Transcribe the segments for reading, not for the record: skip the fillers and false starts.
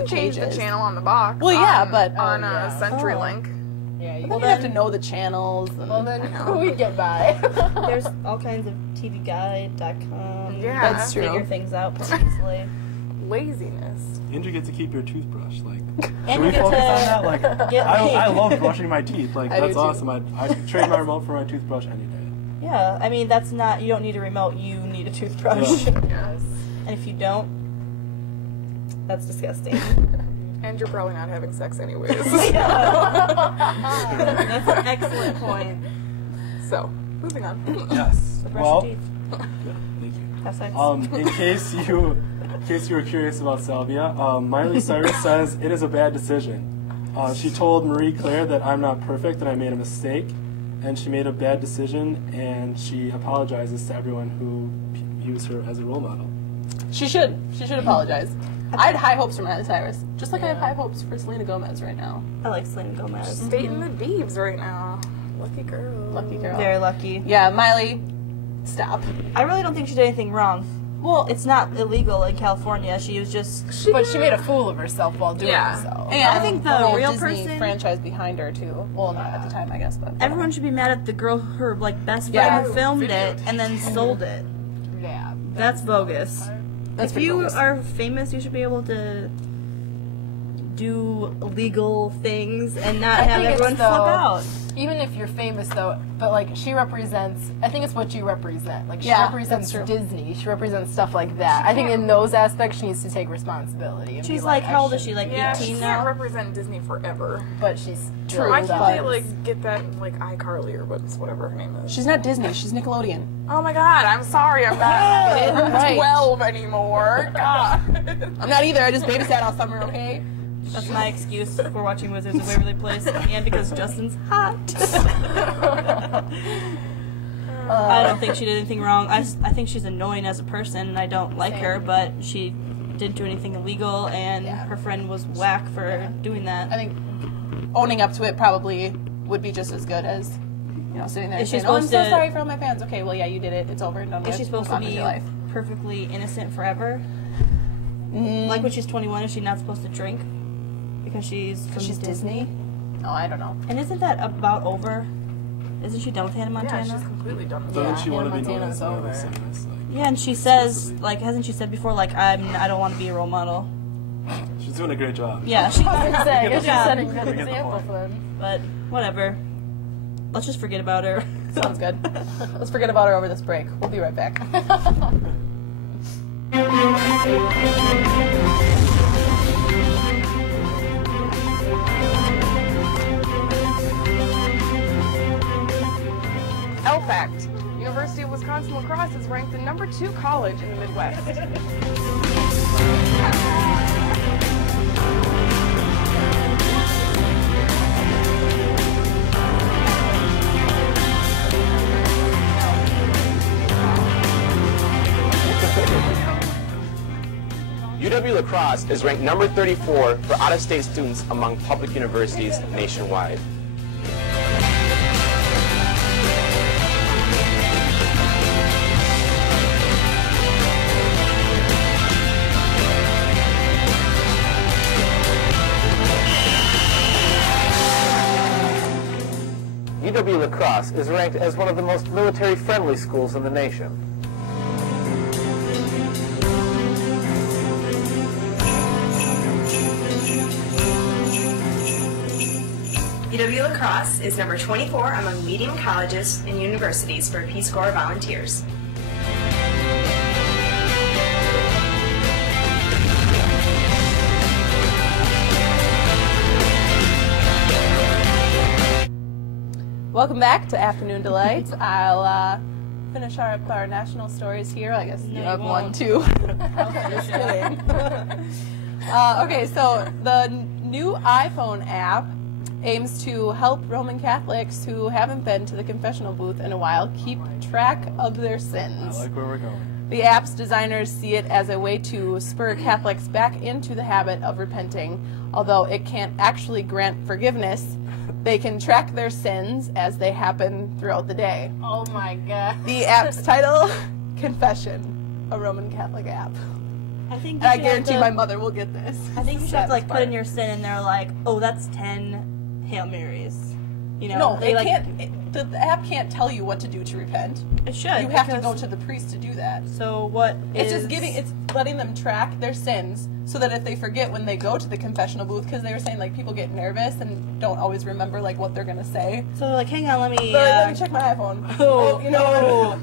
You change the channel on the box. Well, yeah, but on CenturyLink. Yeah, you have to know the channels. And well, then we get by. There's all kinds of TVGuide.com. Yeah, that's true. Figure things out pretty easily. Laziness. And you get to keep your toothbrush. Like, And can you we get focus to on that? Like, get I love brushing my teeth. Like, I that's do too. awesome. I'd trade my remote for my toothbrush any day. Yeah, I mean, that's not, you don't need a remote, you need a toothbrush. Yeah. Yes. And if you don't, that's disgusting. And you're probably not having sex anyways. That's an excellent point. So, moving on. Yes. Brush Well, your teeth. yeah, thank you. Have sex. In case you were curious about Salvia, Miley Cyrus says it is a bad decision. She told Marie Claire that I'm not perfect and I made a mistake, and she made a bad decision, and she apologizes to everyone who used her as a role model. She should apologize. I had high hopes for Miley Cyrus, just like I have high hopes for Selena Gomez right now. I like Selena Gomez. Dating the Biebs right now. Lucky girl. Lucky girl. Very lucky. Yeah, Miley, stop. I really don't think she did anything wrong. Well, It's not illegal in California. She was just... But she made a fool of herself while doing so. and I think the whole real Disney person- franchise behind her too. Well, not at the time, I guess, but Everyone should be mad at the girl, her best friend Yeah. who filmed it and then sold it. Yeah. That's bogus. That's If pretty you bogus. are famous, you should be able to do legal things and not I have think it's, everyone flip though, out. Even if you're famous, though, but like she represents, I think it's what you represent. Like she Yeah, represents that's true. Disney. She represents stuff like that. I think in those aspects, she needs to take responsibility. And She's be like, I how old is she? shouldn't- Like Yeah, she 18 can't now? represent Disney forever. But she's True. Why does. can't they, like, get that, like, iCarly or whatever her name is? she's not Disney. She's Nickelodeon. Oh my god, I'm sorry, I'm not Right. 12 anymore. God. I'm not either. I just babysat all summer. Okay. That's my excuse for watching Wizards of Waverly Place, and because Justin's hot. I don't think she did anything wrong. I think she's annoying as a person, and I don't like her, but she didn't do anything illegal, and her friend was whack for doing that. I think owning up to it probably would be just as good as, sitting there and Is she saying, "Oh, I'm so supposed to- sorry for all my fans." Okay, well, yeah, you did it. It's over and done with. Is she supposed Move to on with be your life? perfectly innocent forever? Like when she's 21, is she not supposed to drink? Because she's from She's Disney? No, I don't know. And isn't that about over? Isn't she done with Hannah Yeah, Montana? she's completely done with Doesn't that. she want to be known Montana's as over. Miley Cyrus? Like, Yeah, and she says, like, hasn't she said before, like, I don't want to be a role model? she's doing a great job. Yeah, she I guess Good she's job. setting a good We get the example point. for them. but whatever. Let's just forget about her. Sounds good. Let's forget about her over this break. We'll be right back. Fact: University of Wisconsin La Crosse is ranked the #2 college in the Midwest. UW La Crosse is ranked number 34 for out-of-state students among public universities nationwide. UW La Crosse is ranked as one of the most military-friendly schools in the nation. UW La Crosse is number 24 among median colleges and universities for Peace Corps volunteers. Welcome back to Afternoon Delight. I'll finish up our national stories here. I guess you have one, too. Just kidding. Okay, so the new iPhone app aims to help Roman Catholics who haven't been to the confessional booth in a while keep track of their sins. I like where we're going. The app's designers see it as a way to spur Catholics back into the habit of repenting. Although it can't actually grant forgiveness, they can track their sins as they happen throughout the day. Oh my god. The app's title, Confession, a Roman Catholic app. I think And I guarantee my mother will get this. I think you should have to, like, put in your sin, and they're like, oh, that's 10 Hail Marys. You know? No, they it like, can't. The app can't tell you what to do to repent. It should. You have to go to the priest to do that. So what It's just it's letting them track their sins so that if they forget when they go to the confessional booth, because they were saying like people get nervous and don't always remember like what they're gonna say. So they're like, hang on, let me check my iPhone. Oh, you know.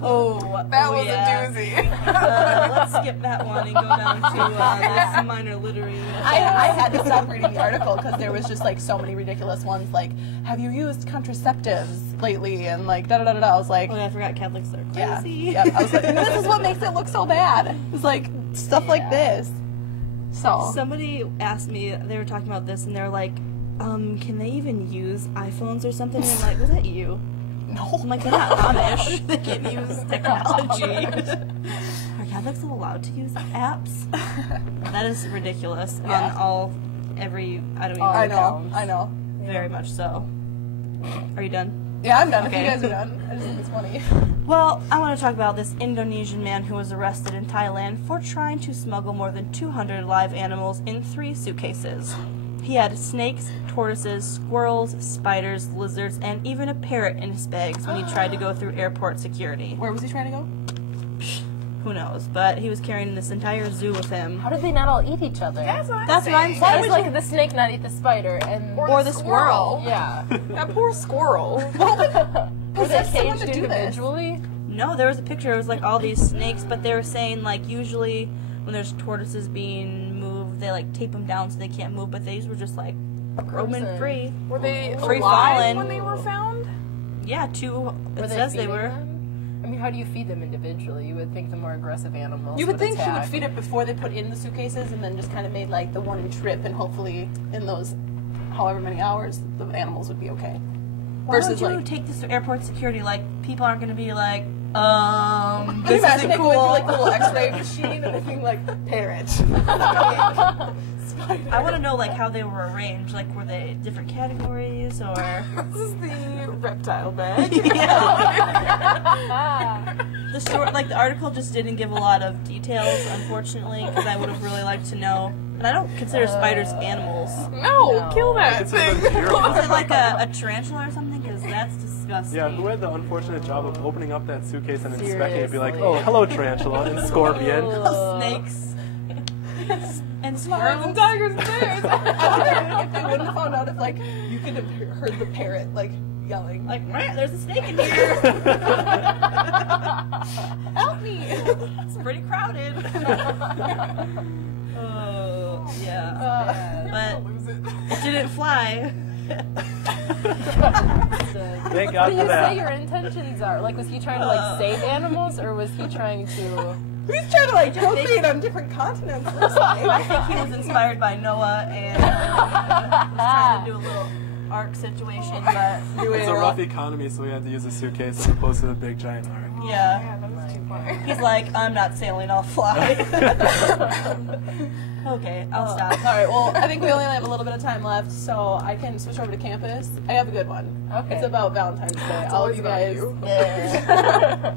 That was yeah. a doozy. Let's skip that one and go down to this minor literary. I had to stop reading the article because there was just like so many ridiculous ones like, have you used contraceptives lately? And like da da da da. I was like, oh yeah, I forgot Catholics are yeah, crazy. yeah. I was like, this is what makes it look so bad. It's like stuff like this. So Somebody asked me, they were talking about this, and they're like, can they even use iPhones or something? And I'm like, was that you? no, I'm like, they're not Amish. They can't use technology. Are Catholics allowed to use apps? That is ridiculous. Yeah. On I don't even I know. know, I know. Very much so. Are you done? Yeah, I'm done. Okay. If you guys are done, I just think it's funny. Well, I want to talk about this Indonesian man who was arrested in Thailand for trying to smuggle more than 200 live animals in 3 suitcases. He had snakes, tortoises, squirrels, spiders, lizards, and even a parrot in his bags when he tried to go through airport security. Where was he trying to go? Who knows? But he was carrying this entire zoo with him. How did they not all eat each other? That's what That's what I'm Why saying. would like the snake not eat the spider and Or the squirrel. yeah? That poor squirrel. Were they Possess someone caged to do this. individually? No, there was a picture. It was like all these snakes, but they were saying like usually when there's tortoises being moved, they like tape them down so they can't move. But these were just like roaming Frozen. free. Were they Free alive falling. when they were found? Yeah, 2. Were It says they feeding were. them? I mean, how do you feed them individually? You would think the more aggressive animals. You would think she would attack. feed it before they put in the suitcases and then just kind of made like the one trip and hopefully in those however many hours the animals would be okay. Why Versus would you like, take this to airport security? Like people aren't going to be like, can you this imagine isn't they go into cool. like the little x-ray machine and they think like parrot. I want to know like how they were arranged. Like were they different categories or? This is the reptile bag. The story, like the article, just didn't give a lot of details, unfortunately, because I would have really liked to know. And I don't consider spiders animals. No, kill that It's thing. a deer. Was it like a tarantula or something? Because that's disgusting. Yeah, who had the unfortunate job of opening up that suitcase and inspecting it and be like, Seriously. oh, hello, tarantula and scorpion. Snakes and Lions squirrels. and tigers and bears. I wonder if they wouldn't have found out if like you could have heard the parrot like yelling. Like, "Rah, there's a snake in here. Help me! It's pretty crowded. Oh, yeah. But it didn't fly. Thank What God do for you say that. your intentions are? Like, was he trying to like save animals, or was he trying to? He's trying to like procreate on different continents or something. I think he was inspired by Noah and was trying to do a little ark situation, but It's a rough economy, so we had to use a suitcase as opposed to the big giant ark. yeah. Yeah, that was too far. He's like, I'm not sailing, I'll fly. Okay, I'll stop. All right. Well, I think we only have a little bit of time left, so I can switch over to campus. I have a good one. Okay. It's about Valentine's Day. All of always you about guys. you. Yeah.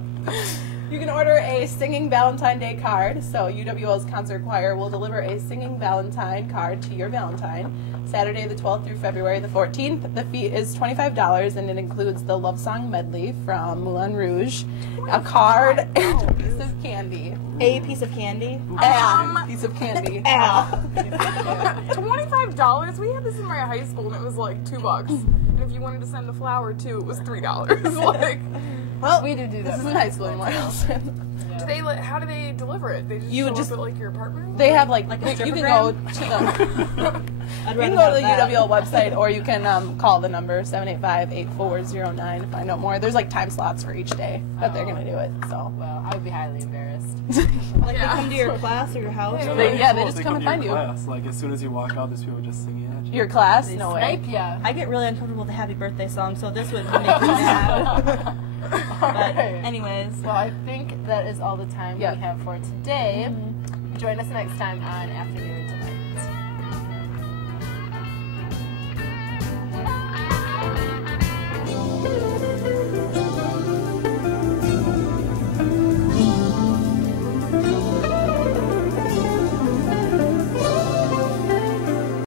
You can order a singing Valentine Day card. So UWL's concert choir will deliver a singing Valentine card to your Valentine Saturday the 12th through February the 14th. The fee is $25 and it includes the love song medley from Moulin Rouge, a card, and a piece of candy. A piece of candy. A piece of candy. $25? We had this in my high school and it was like $2. And if you wanted to send a flower too, it was $3. Like, Well, We do this that. isn't high school anymore. do they? How do they deliver it? They just You show would just- up at like your apartment? They have like, Like a you can go strippogram? to the I'd you can rather go to the have that. UWL website or you can call the number 785-8409 to find out more. There's like time slots for each day that they're gonna do it. So Well, I would be highly embarrassed. Like they come to your class or your house. Yeah. they Cool, just they come and to find your you. class. Like as soon as you walk out, there's people just singing at you. Your class? They No way. snipe ya. I get really uncomfortable with the happy birthday song, so this would make me mad. But Alright. anyways, Well, I think that is all the time Yep. we have for today. Join us next time on Afternoon